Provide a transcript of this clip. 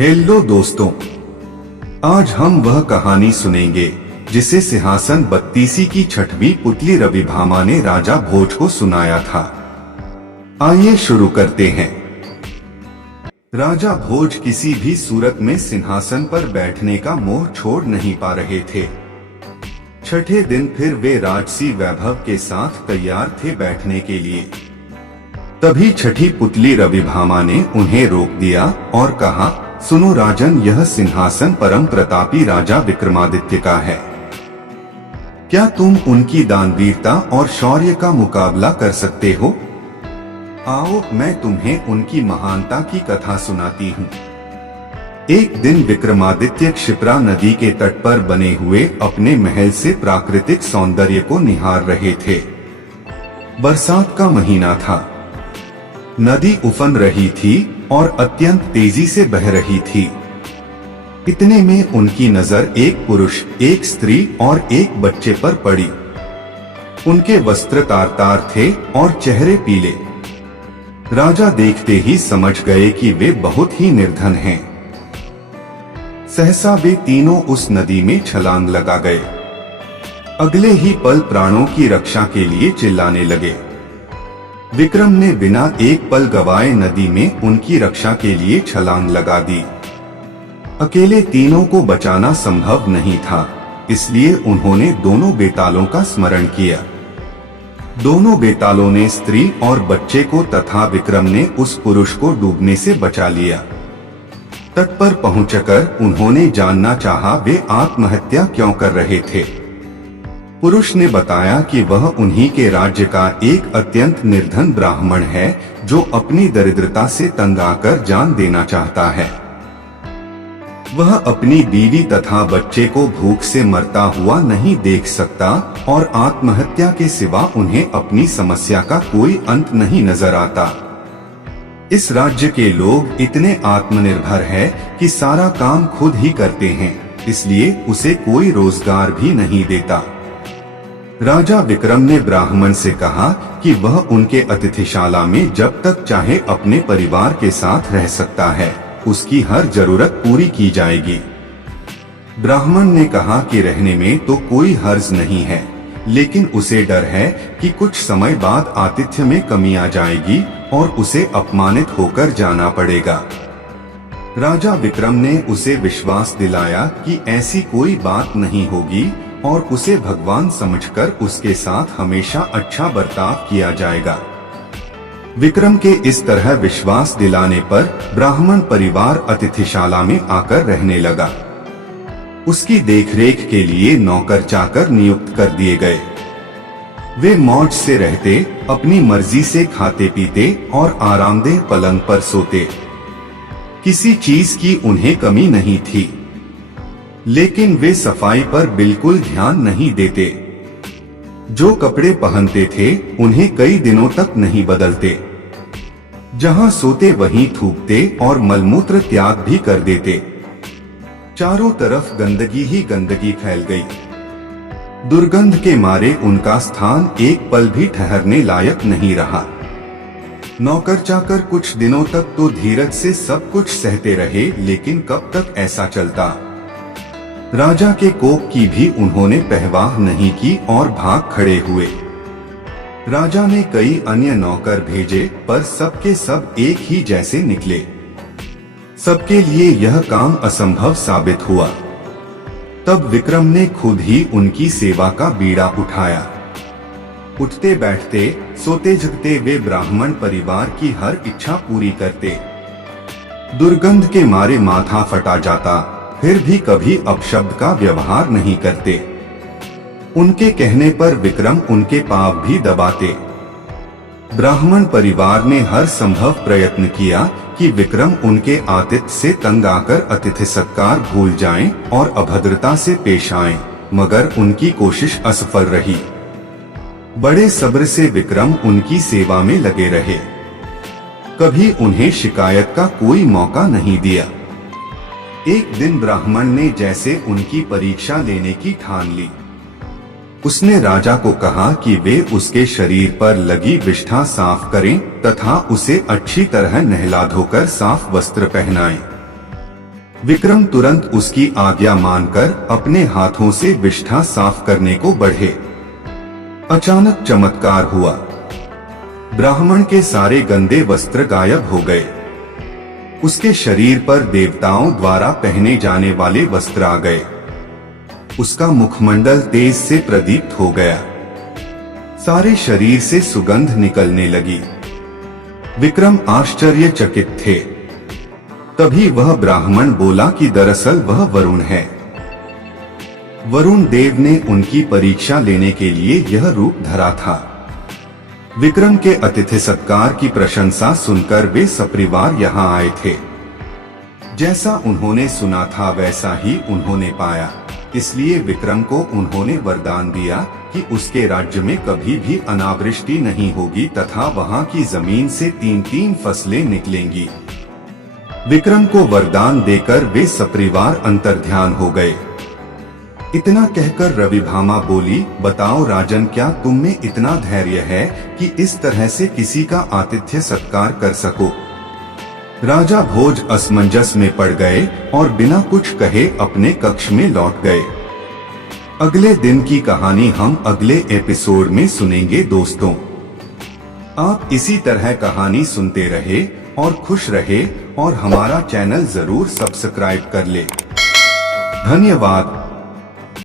Hello दोस्तों, आज हम वह कहानी सुनेंगे जिसे सिंहासन बत्तीसी की छठवीं पुतली रविभामा ने राजा भोज को सुनाया था। आइए शुरू करते हैं। राजा भोज किसी भी सूरत में सिंहासन पर बैठने का मोह छोड़ नहीं पा रहे थे। छठे दिन फिर वे राजसी वैभव के साथ तैयार थे बैठने के लिए। तभी छठी पुतली रविभामा ने उन्हें रोक दिया और कहा, सुनो राजन, यह सिंहासन परम प्रतापी राजा विक्रमादित्य का है। क्या तुम उनकी दानवीरता और शौर्य का मुकाबला कर सकते हो? आओ, मैं तुम्हें उनकी महानता की कथा सुनाती हूँ। एक दिन विक्रमादित्य क्षिप्रा नदी के तट पर बने हुए अपने महल से प्राकृतिक सौंदर्य को निहार रहे थे। बरसात का महीना था। नदी उफन रही थी और अत्यंत तेजी से बह रही थी। इतने में उनकी नजर एक पुरुष, एक स्त्री और एक बच्चे पर पड़ी। उनके वस्त्र तार-तार थे और चेहरे पीले। राजा देखते ही समझ गए कि वे बहुत ही निर्धन हैं। सहसा वे तीनों उस नदी में छलांग लगा गए। अगले ही पल प्राणों की रक्षा के लिए चिल्लाने लगे। विक्रम ने बिना एक पल गवाए नदी में उनकी रक्षा के लिए छलांग लगा दी। अकेले तीनों को बचाना संभव नहीं था, इसलिए उन्होंने दोनों बेतालों का स्मरण किया। दोनों बेतालों ने स्त्री और बच्चे को तथा विक्रम ने उस पुरुष को डूबने से बचा लिया। तट पर पहुंचकर उन्होंने जानना चाहा वे आत्महत्या क्यों कर रहे थे। पुरुष ने बताया कि वह उन्हीं के राज्य का एक अत्यंत निर्धन ब्राह्मण है जो अपनी दरिद्रता से तंग आकर जान देना चाहता है। वह अपनी बीवी तथा बच्चे को भूख से मरता हुआ नहीं देख सकता और आत्महत्या के सिवा उन्हें अपनी समस्या का कोई अंत नहीं नजर आता। इस राज्य के लोग इतने आत्मनिर्भर है कि सारा काम खुद ही करते हैं, इसलिए उसे कोई रोजगार भी नहीं देता। राजा विक्रम ने ब्राह्मण से कहा कि वह उनके अतिथिशाला में जब तक चाहे अपने परिवार के साथ रह सकता है, उसकी हर जरूरत पूरी की जाएगी। ब्राह्मण ने कहा कि रहने में तो कोई हर्ज नहीं है, लेकिन उसे डर है कि कुछ समय बाद आतिथ्य में कमी आ जाएगी और उसे अपमानित होकर जाना पड़ेगा। राजा विक्रम ने उसे विश्वास दिलाया कि ऐसी कोई बात नहीं होगी और उसे भगवान समझकर उसके साथ हमेशा अच्छा बर्ताव किया जाएगा। विक्रम के इस तरह विश्वास दिलाने पर ब्राह्मण परिवार अतिथिशाला में आकर रहने लगा। उसकी देखरेख के लिए नौकर चाकर नियुक्त कर दिए गए। वे मौज से रहते, अपनी मर्जी से खाते पीते और आरामदेह पलंग पर सोते। किसी चीज की उन्हें कमी नहीं थी, लेकिन वे सफाई पर बिल्कुल ध्यान नहीं देते। जो कपड़े पहनते थे उन्हें कई दिनों तक नहीं बदलते। जहां सोते वहीं थूकते और मलमूत्र त्याग भी कर देते। चारों तरफ गंदगी ही गंदगी फैल गई। दुर्गंध के मारे उनका स्थान एक पल भी ठहरने लायक नहीं रहा। नौकर चाकर कुछ दिनों तक तो धीरज से सब कुछ सहते रहे, लेकिन कब तक ऐसा चलता। राजा के कोप की भी उन्होंने परवाह नहीं की और भाग खड़े हुए। राजा ने कई अन्य नौकर भेजे, पर सबके सब एक ही जैसे निकले। सबके लिए यह काम असंभव साबित हुआ। तब विक्रम ने खुद ही उनकी सेवा का बीड़ा उठाया। उठते बैठते, सोते जगते वे ब्राह्मण परिवार की हर इच्छा पूरी करते। दुर्गंध के मारे माथा फटा जाता, फिर भी कभी अपशब्द का व्यवहार नहीं करते। उनके कहने पर विक्रम उनके पांव भी दबाते। ब्राह्मण परिवार ने हर संभव प्रयत्न किया कि विक्रम उनके आतिथ्य से तंग आकर अतिथि सत्कार भूल जाएं और अभद्रता से पेश आएं, मगर उनकी कोशिश असफल रही। बड़े सब्र से विक्रम उनकी सेवा में लगे रहे। कभी उन्हें शिकायत का कोई मौका नहीं दिया। एक दिन ब्राह्मण ने जैसे उनकी परीक्षा लेने की ठान ली। उसने राजा को कहा कि वे उसके शरीर पर लगी विष्ठा साफ करें तथा उसे अच्छी तरह नहला धोकर साफ वस्त्र पहनाएं। विक्रम तुरंत उसकी आज्ञा मानकर अपने हाथों से विष्ठा साफ करने को बढ़े। अचानक चमत्कार हुआ। ब्राह्मण के सारे गंदे वस्त्र गायब हो गए। उसके शरीर पर देवताओं द्वारा पहने जाने वाले वस्त्र आ गए। उसका मुखमंडल तेज से प्रदीप्त हो गया। सारे शरीर से सुगंध निकलने लगी। विक्रम आश्चर्यचकित थे। तभी वह ब्राह्मण बोला कि दरअसल वह वरुण है। वरुण देव ने उनकी परीक्षा लेने के लिए यह रूप धरा था। विक्रम के अतिथि सत्कार की प्रशंसा सुनकर वे सपरिवार यहाँ आए थे। जैसा उन्होंने सुना था वैसा ही उन्होंने पाया। इसलिए विक्रम को उन्होंने वरदान दिया कि उसके राज्य में कभी भी अनावृष्टि नहीं होगी तथा वहाँ की जमीन से 3-3 फसलें निकलेंगी। विक्रम को वरदान देकर वे सपरिवार अंतर्ध्यान हो गए। इतना कहकर रविभामा बोली, बताओ राजन, क्या तुम में इतना धैर्य है कि इस तरह से किसी का आतिथ्य सत्कार कर सको? राजा भोज असमंजस में पड़ गए और बिना कुछ कहे अपने कक्ष में लौट गए। अगले दिन की कहानी हम अगले एपिसोड में सुनेंगे दोस्तों। आप इसी तरह कहानी सुनते रहे और खुश रहे और हमारा चैनल जरूर सब्सक्राइब कर ले। धन्यवाद।